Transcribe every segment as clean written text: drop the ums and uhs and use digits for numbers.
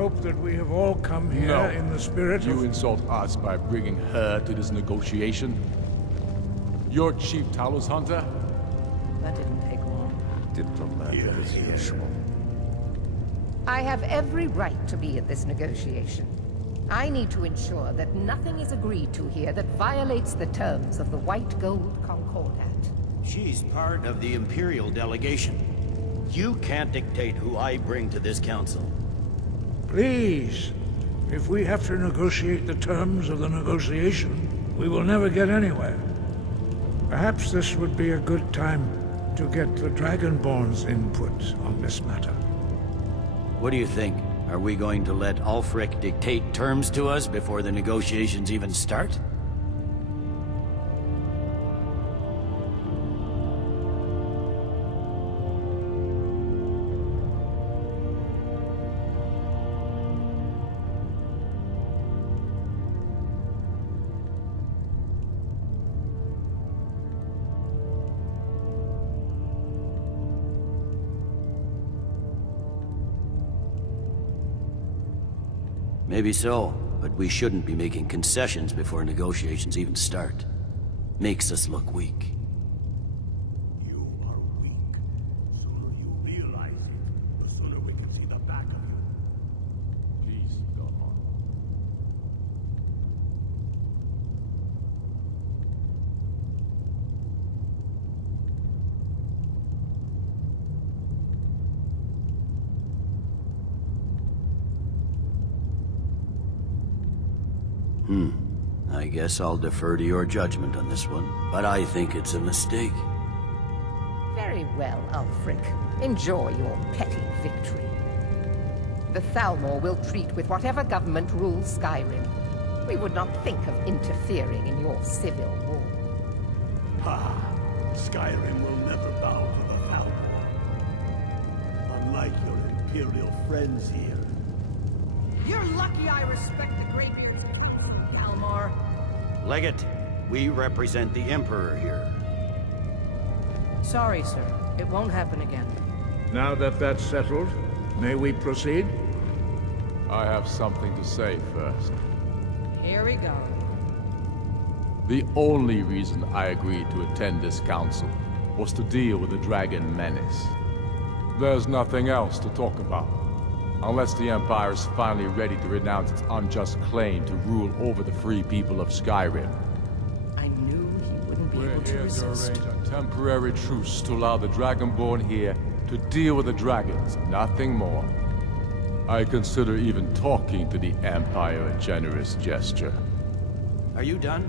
hope that we have all come here in the spirit You of... insult us by bringing her to this negotiation? You're Chief Talos Hunter? That didn't take long. Diplomatic as usual. I have every right to be at this negotiation. I need to ensure that nothing is agreed to here that violates the terms of the White Gold Concordat. She's part of the Imperial delegation. You can't dictate who I bring to this council. Please, if we have to negotiate the terms of the negotiation, we will never get anywhere. Perhaps this would be a good time to get the Dragonborn's input on this matter. What do you think? Are we going to let Ulfric dictate terms to us before the negotiations even start? Maybe so, but we shouldn't be making concessions before negotiations even start. Makes us look weak. You are weak. The sooner you realize it, the sooner we can see the back of you. Please, go on. I guess I'll defer to your judgment on this one, but I think it's a mistake. Very well, Ulfric. Enjoy your petty victory. The Thalmor will treat with whatever government rules Skyrim. We would not think of interfering in your civil war. Ha! Skyrim will never bow to the Thalmor. Unlike your Imperial friends here. You're lucky I respect the Great Kalmar. Legate, we represent the Emperor here. Sorry, sir. It won't happen again. Now that that's settled, may we proceed? I have something to say first. Here we go. The only reason I agreed to attend this council was to deal with the Dragon Menace. There's nothing else to talk about. Unless the Empire is finally ready to renounce its unjust claim to rule over the free people of Skyrim. I knew he wouldn't be We're able to here to resist. arrange a temporary truce to allow the Dragonborn here to deal with the dragons, nothing more. I consider even talking to the Empire a generous gesture. Are you done?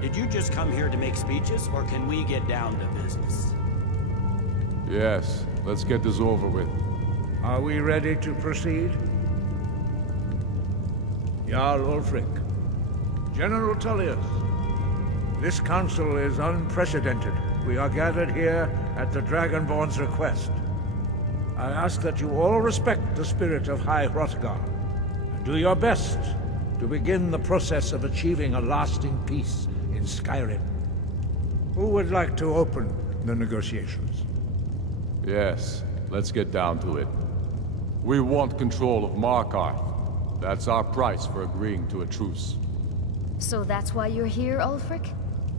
Did you just come here to make speeches, or can we get down to business? Yes, let's get this over with. Are we ready to proceed? Jarl Ulfric, General Tullius, this council is unprecedented. We are gathered here at the Dragonborn's request. I ask that you all respect the spirit of High Hrothgar, and do your best to begin the process of achieving a lasting peace in Skyrim. Who would like to open the negotiations? Yes, let's get down to it. We want control of Markarth. That's our price for agreeing to a truce. So that's why you're here, Ulfric?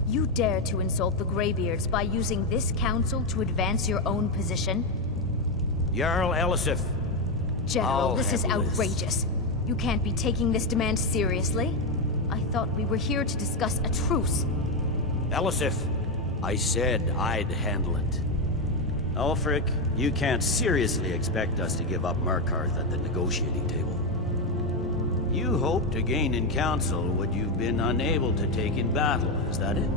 You dare to insult the Greybeards by using this council to advance your own position? Jarl Elisif. General, I'll this is handle this. outrageous. You can't be taking this demand seriously. I thought we were here to discuss a truce. Elisif, I said I'd handle it. Ulfric, you can't seriously expect us to give up Markarth at the negotiating table. You hoped to gain in council what you've been unable to take in battle, is that it?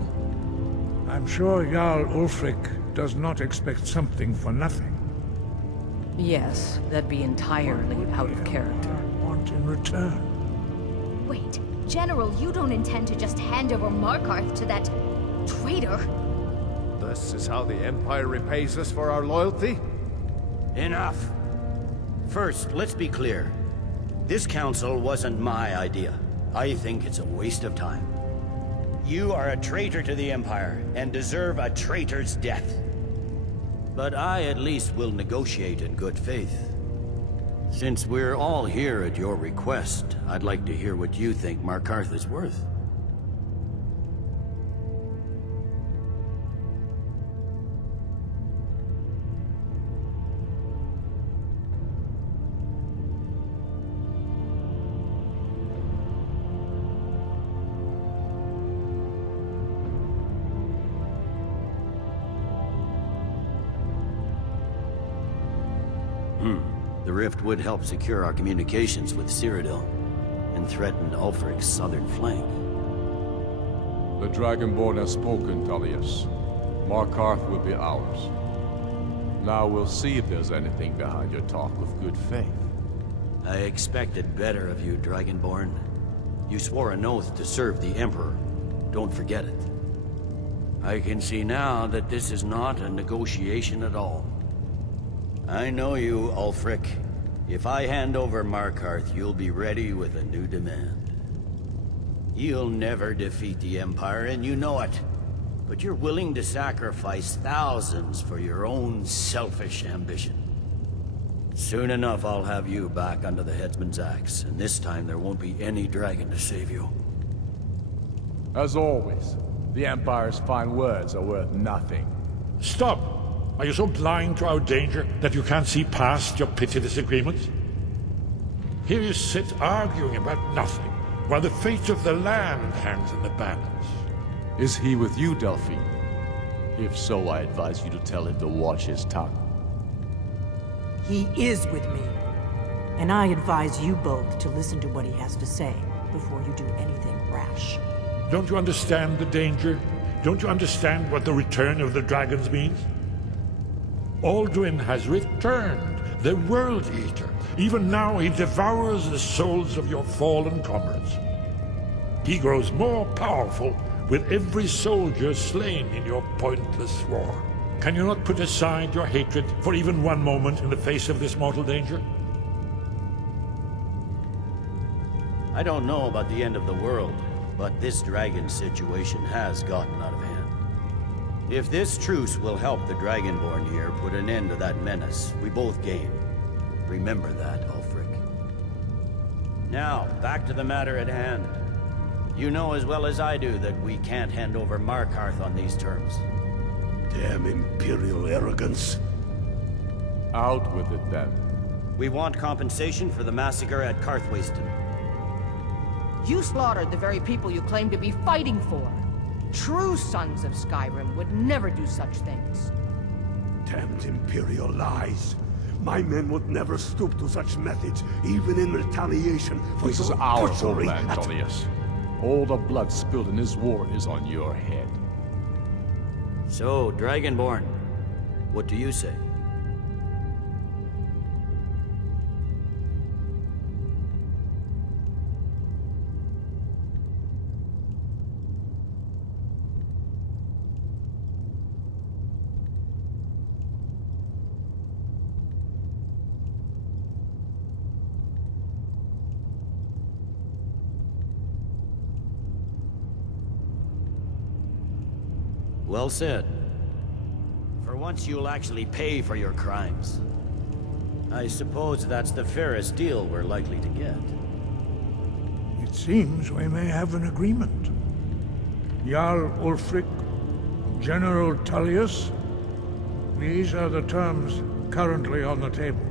I'm sure Jarl Ulfric does not expect something for nothing. Yes, that'd be entirely out of character. Want in return? Wait, General, you don't intend to just hand over Markarth to that traitor? This is how the Empire repays us for our loyalty? Enough! First, let's be clear. This council wasn't my idea. I think it's a waste of time. You are a traitor to the Empire, and deserve a traitor's death. But I at least will negotiate in good faith. Since we're all here at your request, I'd like to hear what you think Markarth is worth. The rift would help secure our communications with Cyrodiil, and threaten Ulfric's southern flank. The Dragonborn has spoken, Tullius. Markarth will be ours. Now we'll see if there's anything behind your talk of good faith. I expected better of you, Dragonborn. You swore an oath to serve the Emperor. Don't forget it. I can see now that this is not a negotiation at all. I know you, Ulfric. If I hand over Markarth, you'll be ready with a new demand. You'll never defeat the Empire, and you know it. But you're willing to sacrifice thousands for your own selfish ambition. Soon enough, I'll have you back under the headsman's axe, and this time there won't be any dragon to save you. As always, the Empire's fine words are worth nothing. Stop! Are you so blind to our danger that you can't see past your petty disagreements? Here you sit arguing about nothing, while the fate of the land hangs in the balance. Is he with you, Delphine? If so, I advise you to tell him to watch his tongue. He is with me. And I advise you both to listen to what he has to say before you do anything rash. Don't you understand the danger? Don't you understand what the return of the dragons means? Alduin has returned, the World Eater. Even now he devours the souls of your fallen comrades. He grows more powerful with every soldier slain in your pointless war. Can you not put aside your hatred for even one moment in the face of this mortal danger? I don't know about the end of the world, but this dragon situation has gotten out of hand. If this truce will help the Dragonborn here put an end to that menace, we both gain. Remember that, Ulfric. Now, back to the matter at hand. You know as well as I do that we can't hand over Markarth on these terms. Damn Imperial arrogance. Out with it, then. We want compensation for the massacre at Karthwasten. You slaughtered the very people you claim to be fighting for. True sons of Skyrim would never do such things. Damned Imperial lies. My men would never stoop to such methods, even in retaliation for This is your our butchery homeland, at- Tullius. All the blood spilled in this war is on your head. So, Dragonborn, what do you say? Well said. For once you'll actually pay for your crimes. I suppose that's the fairest deal we're likely to get. It seems we may have an agreement. Jarl Ulfric, General Tullius, these are the terms currently on the table.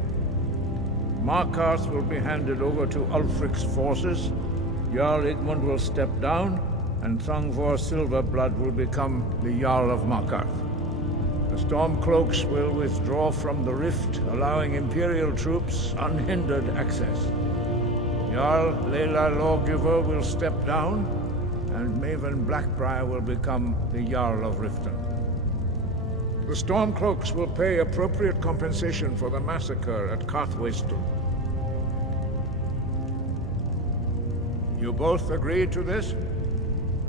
Markarth will be handed over to Ulfric's forces, Jarl Igmund will step down, and Thongvor Silverblood will become the Jarl of Markarth. The Stormcloaks will withdraw from the rift, allowing Imperial troops unhindered access. Jarl Leila Lawgiver will step down, and Maven Blackbriar will become the Jarl of Riften. The Stormcloaks will pay appropriate compensation for the massacre at Karthwasten. You both agree to this?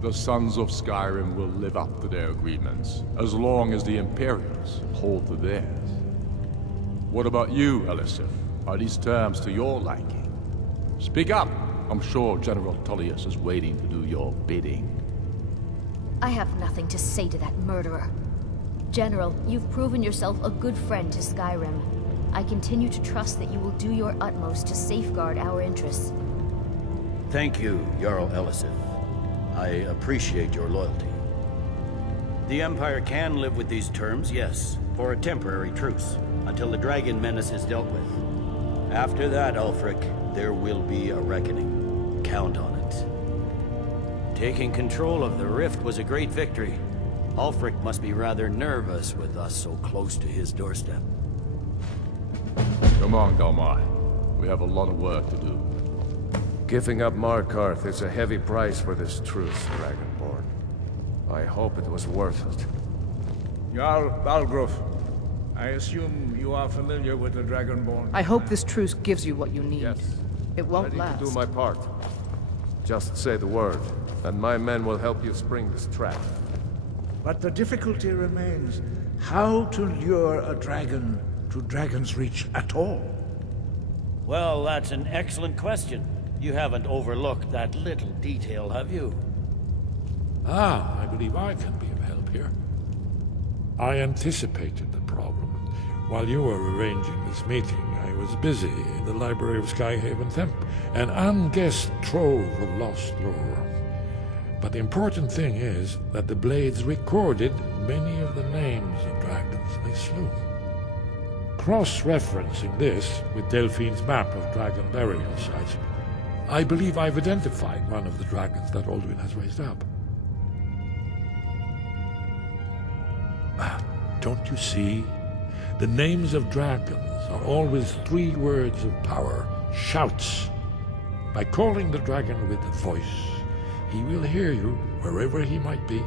The Sons of Skyrim will live up to their agreements, as long as the Imperials hold to theirs. What about you, Elisif? Are these terms to your liking? Speak up! I'm sure General Tullius is waiting to do your bidding. I have nothing to say to that murderer. General, you've proven yourself a good friend to Skyrim. I continue to trust that you will do your utmost to safeguard our interests. Thank you, Jarl Elisif. I appreciate your loyalty. The Empire can live with these terms, yes, for a temporary truce, until the Dragon Menace is dealt with. After that, Ulfric, there will be a reckoning. Count on it. Taking control of the Rift was a great victory. Ulfric must be rather nervous with us so close to his doorstep. Come on, Galmar. We have a lot of work to do. Giving up Markarth is a heavy price for this truce, Dragonborn. I hope it was worth it. Jarl Balgruf, I assume you are familiar with the Dragonborn. I hope this truce gives you what you need. Yes. It won't Ready last. to do my part. Just say the word, and my men will help you spring this trap. But the difficulty remains how to lure a dragon to Dragon's Reach at all. Well, that's an excellent question. You haven't overlooked that little detail, have you? Ah, I believe I can be of help here. I anticipated the problem. While you were arranging this meeting, I was busy in the library of Skyhaven Temp, an unguessed trove of lost lore. But the important thing is that the Blades recorded many of the names of dragons they slew. Cross-referencing this with Delphine's map of dragon burial sites, I believe I've identified one of the dragons that Alduin has raised up. Don't you see? The names of dragons are always 3 words of power, shouts. By calling the dragon with a voice, he will hear you wherever he might be.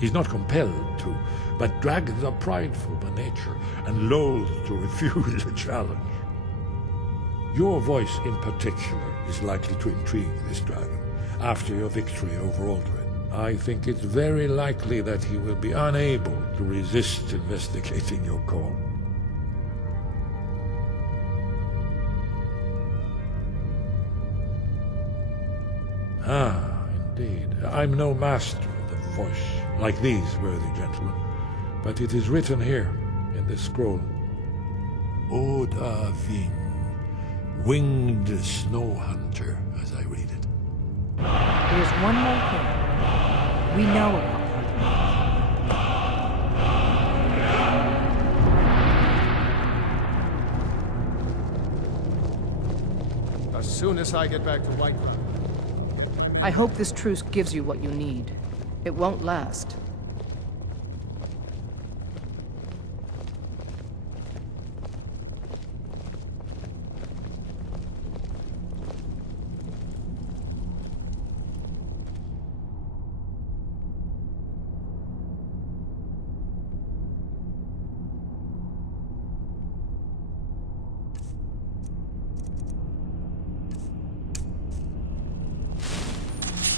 He's not compelled to, but dragons are prideful by nature and loath to refuse a challenge. Your voice in particular is likely to intrigue this dragon after your victory over Alduin. I think it's very likely that he will be unable to resist investigating your call. Ah, indeed. I'm no master of the voice, like these worthy gentlemen, but it is written here in this scroll. Oda Ving, winged snow hunter, as I read it. There's one more thing. We know about Parthenos. As soon as I get back to Whiterun. I hope this truce gives you what you need. It won't last.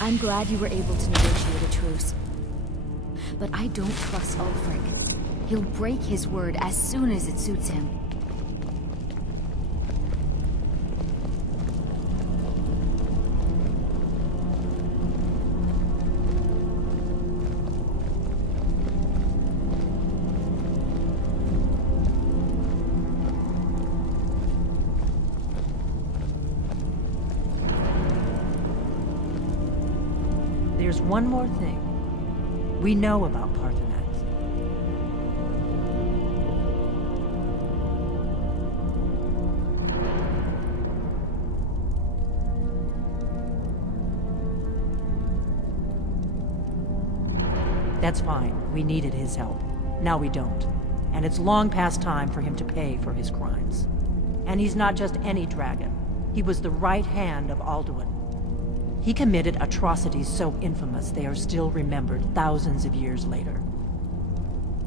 I'm glad you were able to negotiate a truce. But I don't trust Ulfric. He'll break his word as soon as it suits him. There's one more thing. We know about Parthenos. That's fine. We needed his help. Now we don't. And it's long past time for him to pay for his crimes. And he's not just any dragon. He was the right hand of Alduin. He committed atrocities so infamous they are still remembered thousands of years later.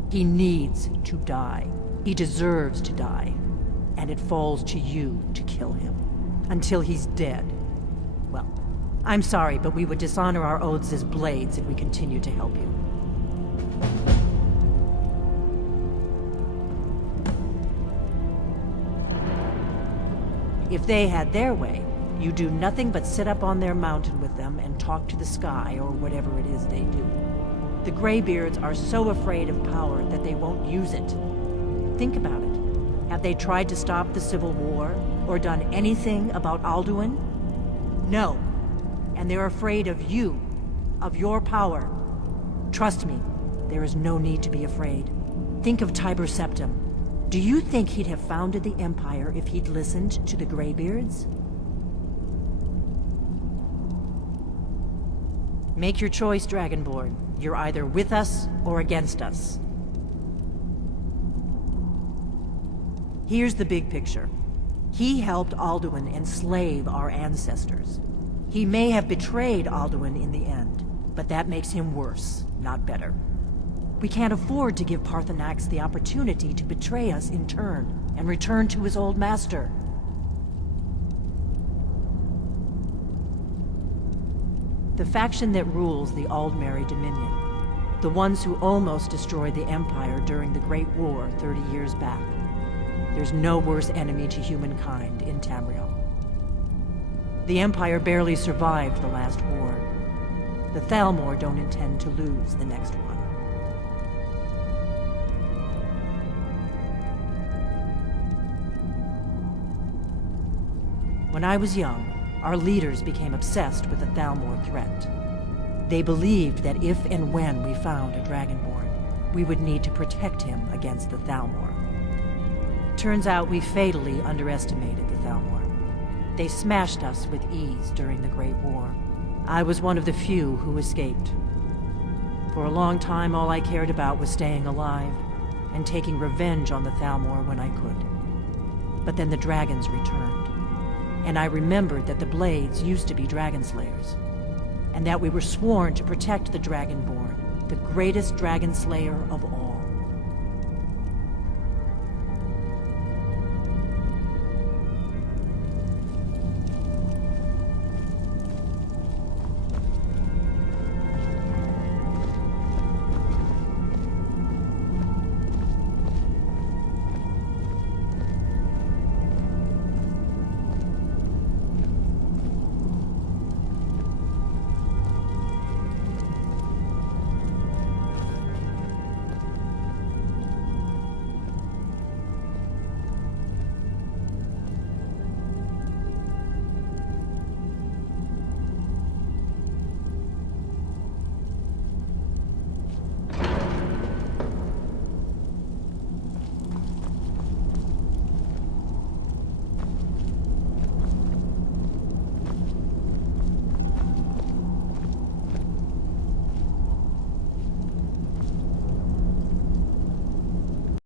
He needs to die. He deserves to die. And it falls to you to kill him. Until he's dead. Well, I'm sorry, but we would dishonor our oaths as Blades if we continue to help you. If they had their way, you do nothing but sit up on their mountain with them and talk to the sky or whatever it is they do. The Greybeards are so afraid of power that they won't use it. Think about it. Have they tried to stop the Civil War, or done anything about Alduin? No. And they're afraid of you, of your power. Trust me, there is no need to be afraid. Think of Tiber Septim. Do you think he'd have founded the Empire if he'd listened to the Greybeards? Make your choice, Dragonborn. You're either with us or against us. Here's the big picture. He helped Alduin enslave our ancestors. He may have betrayed Alduin in the end, but that makes him worse, not better. We can't afford to give Paarthurnax the opportunity to betray us in turn, and return to his old master. The faction that rules the Aldmeri Dominion, the ones who almost destroyed the Empire during the Great War 30 years back. There's no worse enemy to humankind in Tamriel. The Empire barely survived the last war. The Thalmor don't intend to lose the next one. When I was young, our leaders became obsessed with the Thalmor threat. They believed that if and when we found a Dragonborn, we would need to protect him against the Thalmor. Turns out we fatally underestimated the Thalmor. They smashed us with ease during the Great War. I was one of the few who escaped. For a long time, all I cared about was staying alive and taking revenge on the Thalmor when I could. But then the dragons returned. And I remembered that the Blades used to be dragon slayers, and that we were sworn to protect the Dragonborn, the greatest dragon slayer of all.